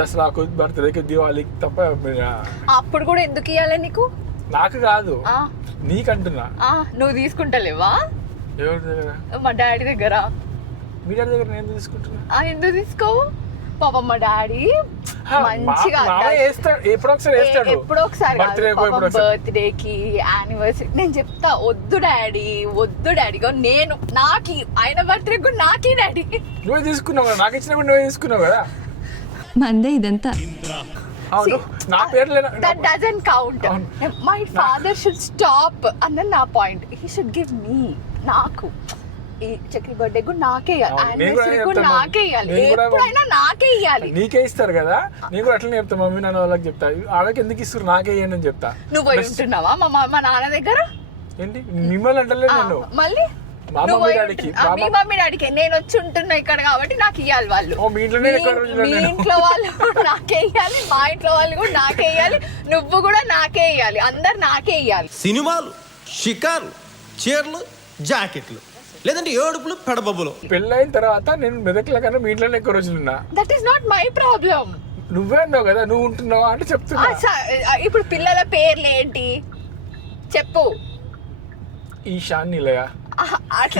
దసరాకు బర్త్డేకి దివాళీకి తప్ప అప్పుడు కూడా ఎందుకు ఇవ్వాలి నీకు? నాకు కాదు, ఆ, నీకంటున్నా. ఆ, నువ్వు తీసుకుంటలేవా? ఎవరి దగ్గర? మా డాడీ దగ్గర. మీ డాడీ దగ్గర నేను తీసుకుంటున్నా. ఎందుకు తీసుకోవు? పాపం మా డాడీ మంచిగా ఎప్పుడో ఒకసారి వేస్తాడు. ఎప్పుడో ఒకసారి బర్త్డే కి యానివర్సరీ. నేను చెప్తా వద్దు డాడీ, వద్దు డాడీ. నేను నాకి ఆయన బర్త్డే కూడా నాకే డాడీ. నువ్వే తీసుకున్నావు కదా, నాకు ఇచ్చినప్పుడు నువ్వే తీసుకున్నావు కదా. మందే ఇదంతా. అవును, నా పేరు that doesn't count. My father should stop అన్న నా point. He should give me, నాకు ఈ చక్రి బర్త్డే కూడా నాకే ఇవ్వాలి, యానివర్సరీ కూడా నాకే ఇవ్వాలి, ఎప్పుడైనా నాకే ఇవ్వాలి. నీకే ఇస్తారు కదా, నేను కూడా అట్లనే చెప్తా. మమ్మీ నాన్న వాళ్ళకి చెప్తా, ఆమెకి ఎందుకు ఇస్తారు, నాకే ఇవ్వండి అని చెప్తా. నువ్వు పోయి ఉంటున్నావా మా నాన్న దగ్గర? ఏంటి మిమ్మల్ని అంటలేదు నేను, మళ్ళీ మా మమ్మీ డాడీకి. మీ మమ్మీ డాడీకి నేను వచ్చి ఉంటున్నా ఇక్కడ కాబట్టి నాకు ఇవ్వాలి వాళ్ళు. మీ ఇంట్లోనే మీ ఇంట్లో వాళ్ళు నాకే ఇవ్వాలి, మా ఇంట్లో వాళ్ళు కూడా నాకే ఇవ్వాలి, నువ్వు కూడా నాకే ఇవ్వాలి, అందరు నాకే ఇవ్వాలి. సినిమాలు, షికార్లు, చీరలు, జాకెట్లు, లేదంటే ఏడుపులు, పెడబొబ్బులు. పెళ్ళైన తర్వాత నేను మెదక్ల కన్నా మీ ఇంట్లోనే ఎక్కువ రోజులు ఉన్నా. That is not my problem. నువ్వే అన్నావు కదా, నువ్వు ఉంటున్నావా అంటే చెప్తున్నా. ఇప్పుడు పిల్లల పేర్లు ఏంటి చెప్పు? ఈశాన్, నిలయ.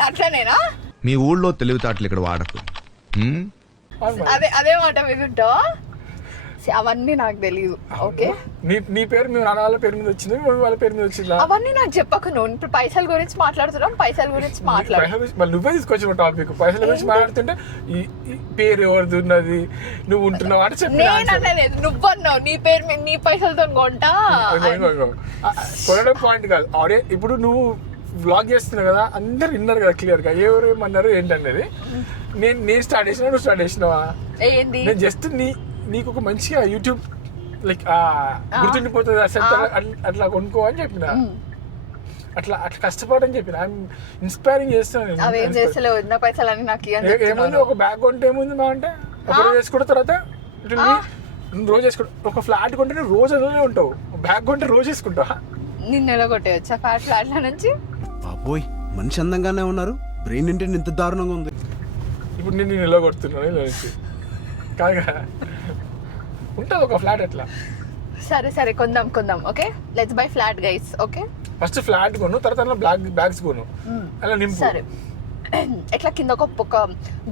అట్లనేనా? మీ ఊళ్ళో తెలివితేటలు ఇక్కడ వాడకు. అదే మాట వింటావా? అవన్నీ నాకు తెలియదు. ఓకే, నీ పేరు మీ నాన్న వాళ్ళ పేరు మీద వచ్చింది, మమ్మీ వాళ్ళ పేరు మీద వచ్చిందా? అవన్నీ నాకు చెప్పకు. నువ్వు ఇప్పుడు పైసల గురించి మాట్లాడుతున్నాం, పైసల గురించి మాట్లాడు. నువ్వే తీసుకొచ్చిన టాపిక్ పైసల గురించి మాట్లాడుతుంటే ఈ పేరు ఎవరిది ఉన్నది, నువ్వు ఉంటున్నావు అంటే చెప్పి. నేను అనలేదు, నువ్వు అన్నావు నీ పేరు మీద నీ పైసలతో కొంటా. కొనడం పాయింట్ కాదు. ఆడియో ఇప్పుడు నువ్వు వ్లాగ్ చేస్తున్నావు కదా, అందరు విన్నారు కదా క్లియర్ గా ఎవరు ఏమన్నారు ఏంటనేది. నేను స్టార్ట్ చేసినా, నువ్వు స్టార్ట్ చేసినావా? ఏంది? నేను జస్ట్ నీకు ఒక మంచిగా యూట్యూబ్ లైక్ గుర్తుండిపోతుంది అట్లా కొనుక్కో అని చెప్పిన. అట్లా కష్టపడని చెప్పిన. ఇన్స్పైరింగ్ చేస్తాను. అవేం చేస్తలేవు, ఉన్న పైసలు నాకు ఏముంది, ఒక బ్యాగ్ కొంటే ఏముంది మా అంటే ఒక రోజు వేసుకున్న తర్వాత రోజు వేసుకుంటా. ఒక ఫ్లాట్ కొంటే నువ్వు రోజు అందులోనే ఉంటావు, బ్యాగ్ కొంటే రోజు వేసుకుంటావా? నిన్ను ఎలా కొట్టేయచ్చా ఫ్లాట్ల నుంచి? బాబోయ్, మనిషి అందంగానే ఉన్నారు, బ్రెయిన్ ఏంటి ఇంత దారుణంగా ఉంది. ఇప్పుడు నేను ఇలా కొడుతున్నాను ఇలా నుంచి కాగా ఉంటుంది ఒక ఫ్లాట్ అట్లా. సరే కొందాం. Okay, let's by flat guys. Okay, first flat కొను, తర్వాత బ్యాగ్స్ కొను, అలా నింపు. సరే, ఎట్లా కింద ఒక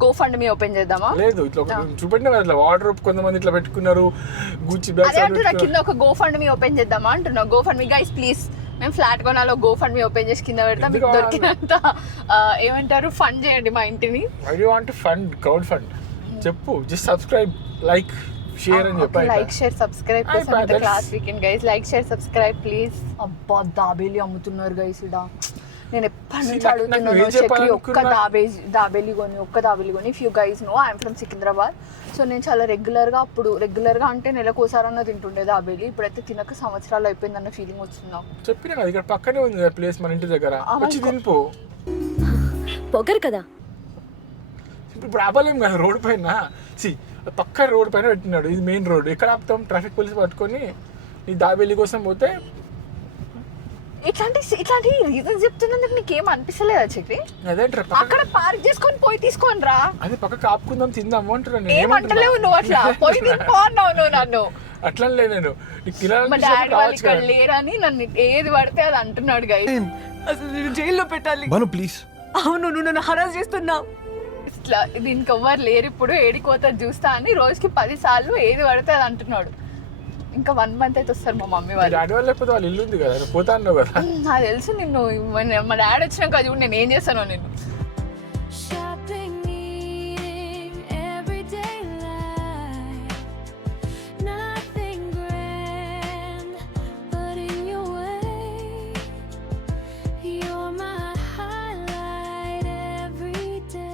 గో ఫండ్ మీ ఓపెన్ చేద్దామా? లేదు, ఇట్లా చూపెట్టినా కదా, ఇట్లా వార్డ్రోబ్ కొంతమంది ఇట్లా పెట్టుకున్నారు, గూచి బ్యాగ్స్. అదే అంటున్నా, కింద ఒక గో ఫండ్ మీ ఓపెన్ చేద్దామా అంటున్నా. Go fund me guys please. మేము ఫ్లాట్ కొనాలో గో ఫండ్ మీ ఓపెన్ చేసి కింద పెడతాం. మీకు దొరికినంత ఏమంటారు ఫండ్ చేయండి మా ఇంటిని. I do want fund, crowd fund చెప్పు. జస్ట్ సబ్స్క్రైబ్, లైక్, షేర్ అని చెప్పి. లైక్ షేర్ సబ్స్క్రైబ్ కోసం ఇంత class weekend guys. Like share subscribe please. అబ్బా దాబేలి అమ్ముతున్నారు గైస్ ఇడ. నేను ఎప్పటి నుంచి అడుగుతున్నాను చక్రి ఒక్క దాబేలి కొని. If you guys know, I'm from Secunderabad. So నేను చాలా రెగ్యులర్గా అంటే నెలకోసారన్నా తింటుండే దాబేలి. ఇప్పుడైతే తినక సంవత్సరాలు అయిపోయిందన్న ఫీలింగ్ వచ్చింది నాకు. చెప్పినా కదా, ఇక్కడ పక్కనే ఉంది ప్లేస్ మన ఇంటి దగ్గర, వచ్చి తినిపో. పొగరు కదా, ఇప్పుడు ఆపలేం కదా రోడ్ పైన. పక్క రోడ్ పైన పెట్టినాడు, ఇది మెయిన్ రోడ్. ఎక్కడ ఆపుతాం? ట్రాఫిక్ పోలీస్ పట్టుకొని నీ దాబేలి కోసం పోతే. ఇట్లాంటి రీజన్స్ చెప్తున్నందుకు నీకేం అనిపిస్తలేదా చక్రి? అదేంటారా, అక్కడ పార్క్ చేసుకొని పోయి తీసుకొని రా. అది పక్కకు ఆపుకుందాం, తిందాము అంటున్నాను. ఏమంటలేవు నువ్వు, అట్లా పోయి తినుకో అన్నావు నువ్వు నన్ను. అట్లా లేదు, నేను మా డాడీ వాళ్ళు ఇక్కడ లేరని నన్ను ఏది పడితే అది అంటున్నాడు గైస్. అసలు నేను జైల్లో పెట్టాలి. బను ప్లీజ్. అవును, నువ్వు నన్ను హరాస్ చేస్తున్నావు. ఇట్లా దీనికి ఎవ్వరు లేరు ఇప్పుడు, ఏడికోతా చూస్తా అని రోజుకి 10 సార్లు ఏది పడితే అది అంటున్నాడు. ఇంకా 1 month అయితే వస్తారు మా మమ్మీ వాళ్ళు. డాడీ వాళ్ళు లేకపోతే వాళ్ళు ఇల్లు ఉంది కదా, పోతా అన్నావు కదా. నాకు తెలుసు నిన్ను, మా డాడీ వచ్చినాక చూడు నేను ఏం చేస్తాను నిన్ను. Shopping, eating, everyday life. Nothing grand, but in your way, you're my highlight every day.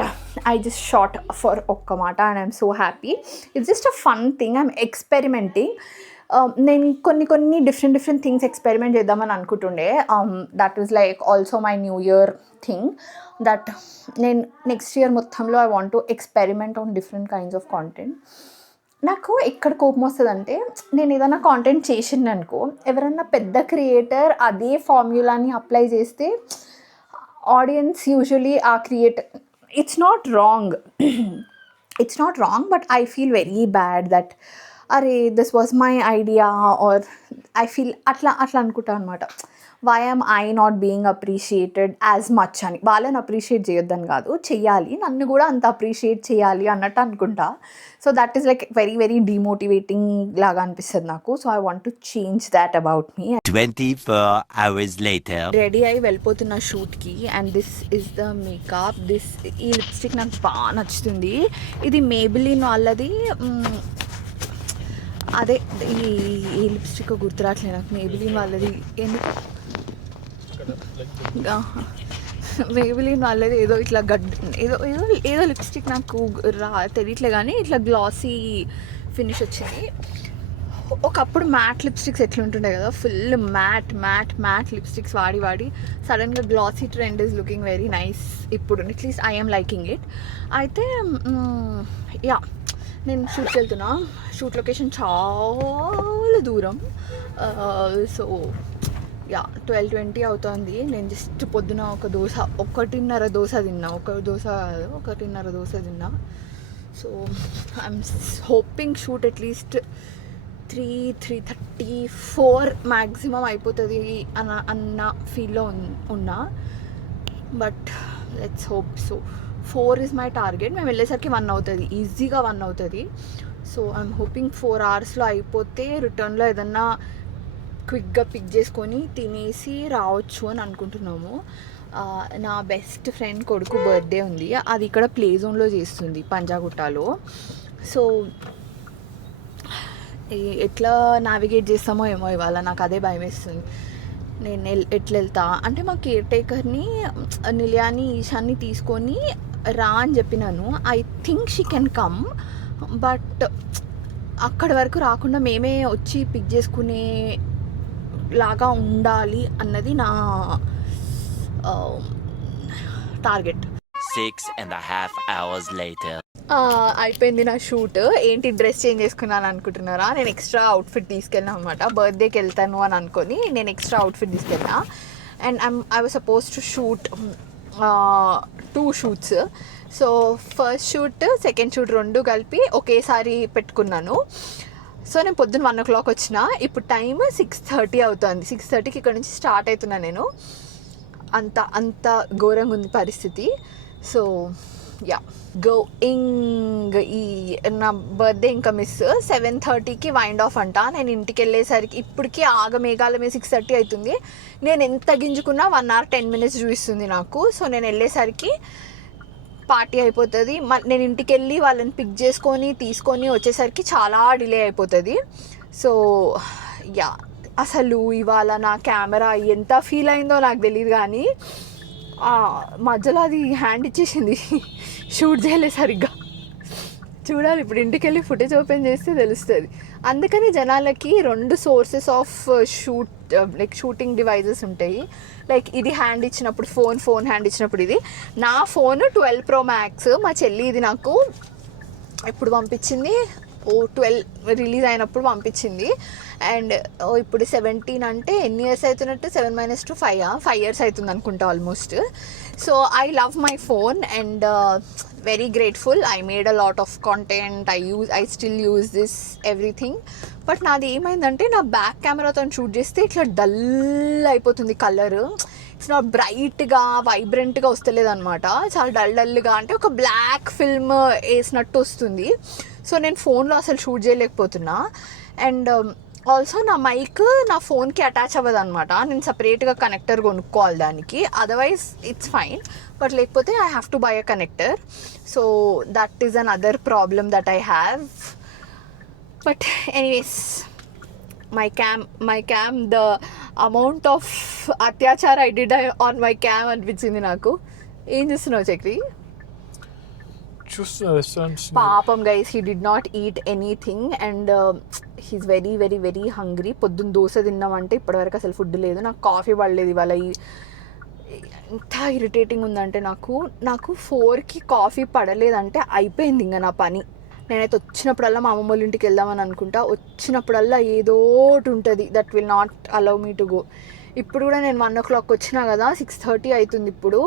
Yeah, I just shot for Okkamata and I'm so happy. It's just a fun thing. I'm experimenting. నేను కొన్ని different things experiment చేద్దామని అనుకుంటుండే. That is like also my new year thing that నేను next year మొత్తంలో I want to experiment on different kinds of content. నాకు ఎక్కడ కోపం వస్తుందంటే, నేను ఏదైనా కాంటెంట్ చేసిందనుకో, ఎవరన్నా పెద్ద క్రియేటర్ అదే ఫార్మ్యులాని అప్లై చేస్తే ఆడియన్స్ యూజువలీ ఆ it's not wrong but I feel very bad that అరే this was my idea or I feel అట్లా అనుకుంటాను అనమాట. Why am I not being appreciated as much అని. వాళ్ళని అప్రిషియేట్ చేయొద్దని కాదు, చెయ్యాలి, నన్ను కూడా అంత అప్రిషియేట్ చేయాలి అన్నట్టు అనుకుంటా. So that is like very very demotivating లాగా అనిపిస్తుంది నాకు. So I want to change that about me. 24 hours later. Ready అయి వెళ్ళిపోతున్న షూట్కి. And this is the makeup. ఈ లిప్స్టిక్ నాకు బాగా నచ్చుతుంది. ఇది మేబిలిన్ వాళ్ళది. అదే ఈ లిప్స్టిక్ గుర్తురాట్లేదు నాకు. మేబిలిన్ వాళ్ళది మేబిలిన్ వాళ్ళది ఏదో ఇట్లా ఏదో ఏదో ఏదో లిప్స్టిక్ నాకు తెలియట్లే కానీ ఇట్లా గ్లాసీ ఫినిష్ వచ్చింది. ఒకప్పుడు మ్యాట్ లిప్స్టిక్స్ ఎట్లుంటుండే కదా, ఫుల్ మ్యాట్ లిప్స్టిక్స్ వాడి సడన్గా glossy trend is looking very nice ఇప్పుడు. At least I am liking it. అయితే యా, నేను షూట్కి వెళ్తున్నా. షూట్ లొకేషన్ చాలా దూరం. సో యా 12:20 అవుతుంది. నేను జస్ట్ పొద్దున ఒకటిన్నర దోశ తిన్నా. So I'm hoping shoot at least 3:34 maximum అయిపోతుంది అన్న ఫీల్లో ఉన్నా. But let's hope so. 4 is my target. మేము వెళ్ళేసరికి 1 అవుతుంది, ఈజీగా 1 అవుతుంది. సో ఐఎమ్ హోపింగ్ 4 hours అయిపోతే రిటర్న్లో ఏదన్నా క్విక్గా పిక్ చేసుకొని తినేసి రావచ్చు అని అనుకుంటున్నాము. నా బెస్ట్ ఫ్రెండ్ కొడుకు బర్త్డే ఉంది. అది ఇక్కడ ప్లే జోన్లో చేస్తుంది, పంజాగుట్టలో. సో ఎట్లా నావిగేట్ చేస్తామో ఏమో ఇవాళ, నాకు అదే భయం వేస్తుంది. నేను ఎట్లా వెళ్తా అంటే మా కేర్ టేకర్ని నిలయాని ఈశాన్ని తీసుకొని రా అని చెప్పినాను. I think she can come, but అక్కడి వరకు రాకుండా మేమే వచ్చి పిక్ చేసుకునే లాగా ఉండాలి అన్నది నా టార్గెట్. 6.5 hours later. అయిపోయింది నా షూట్. ఏంటి డ్రెస్ చేంజ్ చేసుకున్నాను అనుకుంటున్నారా? నేను ఎక్స్ట్రా అవుట్ఫిట్ తీసుకెళ్ళినా అనమాట. బర్త్డేకి వెళ్తాను అని అనుకొని నేను ఎక్స్ట్రా అవుట్ఫిట్ తీసుకెళ్ళినా. And I was suppose to shoot 2 shoots. So first shoot second shoot 2 కలిపి ఒకేసారి పెట్టుకున్నాను. సో నేను పొద్దున్న 1 o'clock వచ్చిన. ఇప్పుడు టైం 6:30 అవుతుంది. 6:30కి ఇక్కడ నుంచి స్టార్ట్ అవుతున్నా నేను. అంత ఘోరంగా ఉంది పరిస్థితి. So yeah going. ఈ నా బర్త్డే ఇంకా మిస్. 7:30కి వైండ్ ఆఫ్ అంట. నేను ఇంటికి వెళ్ళేసరికి ఇప్పటికీ ఆగమేఘాలమే 6:30 అవుతుంది. నేను ఎంత గింజుకున్నా 1 hour 10 minutes చూపిస్తుంది నాకు. సో నేను వెళ్ళేసరికి పార్టీ అయిపోతుంది. నేను ఇంటికి వెళ్ళి వాళ్ళని పిక్ చేసుకొని తీసుకొని వచ్చేసరికి చాలా డిలే అయిపోతుంది. సో యా, అసలు ఇవాళ నా కెమెరా ఎంత ఫీల్ అయిందో నాకు తెలియదు కానీ మధ్యలో అది హ్యాండ్ ఇచ్చేసింది షూట్ చేయలేదు సరిగ్గా. చూడాలి ఇప్పుడు ఇంటికి వెళ్ళి ఫుటేజ్ ఓపెన్ చేస్తే తెలుస్తుంది. అందుకని జనాలకి 2 sources ఆఫ్ షూటింగ్ డివైజెస్ ఉంటాయి. లైక్ ఇది హ్యాండ్ ఇచ్చినప్పుడు ఫోన్ హ్యాండ్ ఇచ్చినప్పుడు ఇది. నా ఫోన్ 12 Pro Max. మా చెల్లి ఇది నాకు ఎప్పుడు పంపించింది, 12 రిలీజ్ అయినప్పుడు పంపించింది. అండ్ ఇప్పుడు 17 అంటే ఎన్ని ఇయర్స్ అవుతున్నట్టు? 7 - 2 5 years అవుతుంది అనుకుంటా almost. So I love my phone and very grateful. I made a lot of content. I still use this everything. But నాది ఏమైందంటే నా బ్యాక్ కెమెరాతో షూట్ చేస్తే ఇట్లా డల్ అయిపోతుంది కలర్. ఇట్స్ నాట్ బ్రైట్గా వైబ్రెంట్గా వస్తలేదు అనమాట. చాలా డల్గా, అంటే ఒక బ్లాక్ ఫిల్మ్ వేసినట్టు వస్తుంది. సో నేను ఫోన్లో అసలు షూట్ చేయలేకపోతున్నా. అండ్ ఆల్సో నా మైక్ నా ఫోన్కి అటాచ్ అవ్వదు అనమాట. నేను సపరేట్గా కనెక్టర్ కొనుక్కోవాలి దానికి. అదర్వైజ్ ఇట్స్ ఫైన్, బట్ లేకపోతే I have to buy a connector. So that is another problem that I have. But anyways my cam the amount of అత్యాచార I did on my cam అనిపించింది నాకు. ఏం చేస్తున్నావు చక్రి? పాపం guys, he did not eat anything and he's very very very hungry. పొద్దున్న దోశ తిన్నామంటే ఇప్పటివరకు అసలు ఫుడ్ లేదు. నాకు కాఫీ పడలేదు ఇవాళ. ఎంత ఇరిటేటింగ్ ఉందంటే నాకు 4కి కాఫీ పడలేదంటే అయిపోయింది ఇంకా నా పని. నేనైతే వచ్చినప్పుడల్లా మా అమ్మమ్మ వాళ్ళ ఇంటికి వెళ్దామని అనుకుంటా. వచ్చినప్పుడల్లా ఏదో ఒకటి ఉంటుంది that will not allow me to go. ఇప్పుడు కూడా నేను 1 o'clock వచ్చినా కదా, 6:30 అవుతుంది ఇప్పుడు.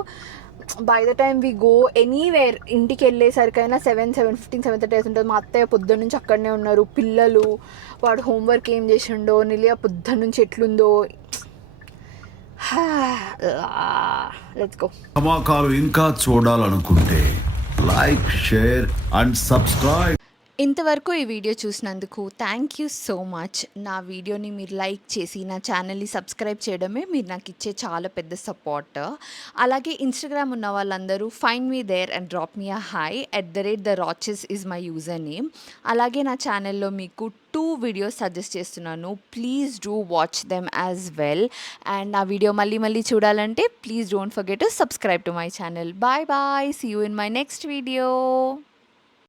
By the time we go anywhere, ఇంటికి వెళ్ళేసరికైనా 7:15, 7:30 ఉంటుంది. మా అత్తయ్య పొద్దున్న నుంచి అక్కడనే ఉన్నారు, పిల్లలు, వాడు హోంవర్క్ ఏం చేసిండో, నిలియా పొద్దున్న నుంచి ఎట్లుందో. Let's go. ధమాకాలు ఇంకా చూడాలనుకుంటే లైక్, షేర్ అండ్ సబ్స్క్రైబ్. ఇంతవరకు ఈ వీడియో చూసినందుకు థ్యాంక్ యూ సో మచ్. నా వీడియోని మీరు లైక్ చేసి నా ఛానల్ని సబ్స్క్రైబ్ చేయడమే మీరు నాకు ఇచ్చే చాలా పెద్ద సపోర్ట్. అలాగే ఇన్స్టాగ్రామ్ ఉన్న వాళ్ళందరూ find me there and drop me a hi @theRoches is my user name. అలాగే నా ఛానల్లో మీకు 2 వీడియోస్ సజెస్ట్ చేస్తున్నాను. Please do watch them as well. And ఆ వీడియో మళ్ళీ చూడాలంటే please don't forget to subscribe to my channel. Bye bye, see you in my next video.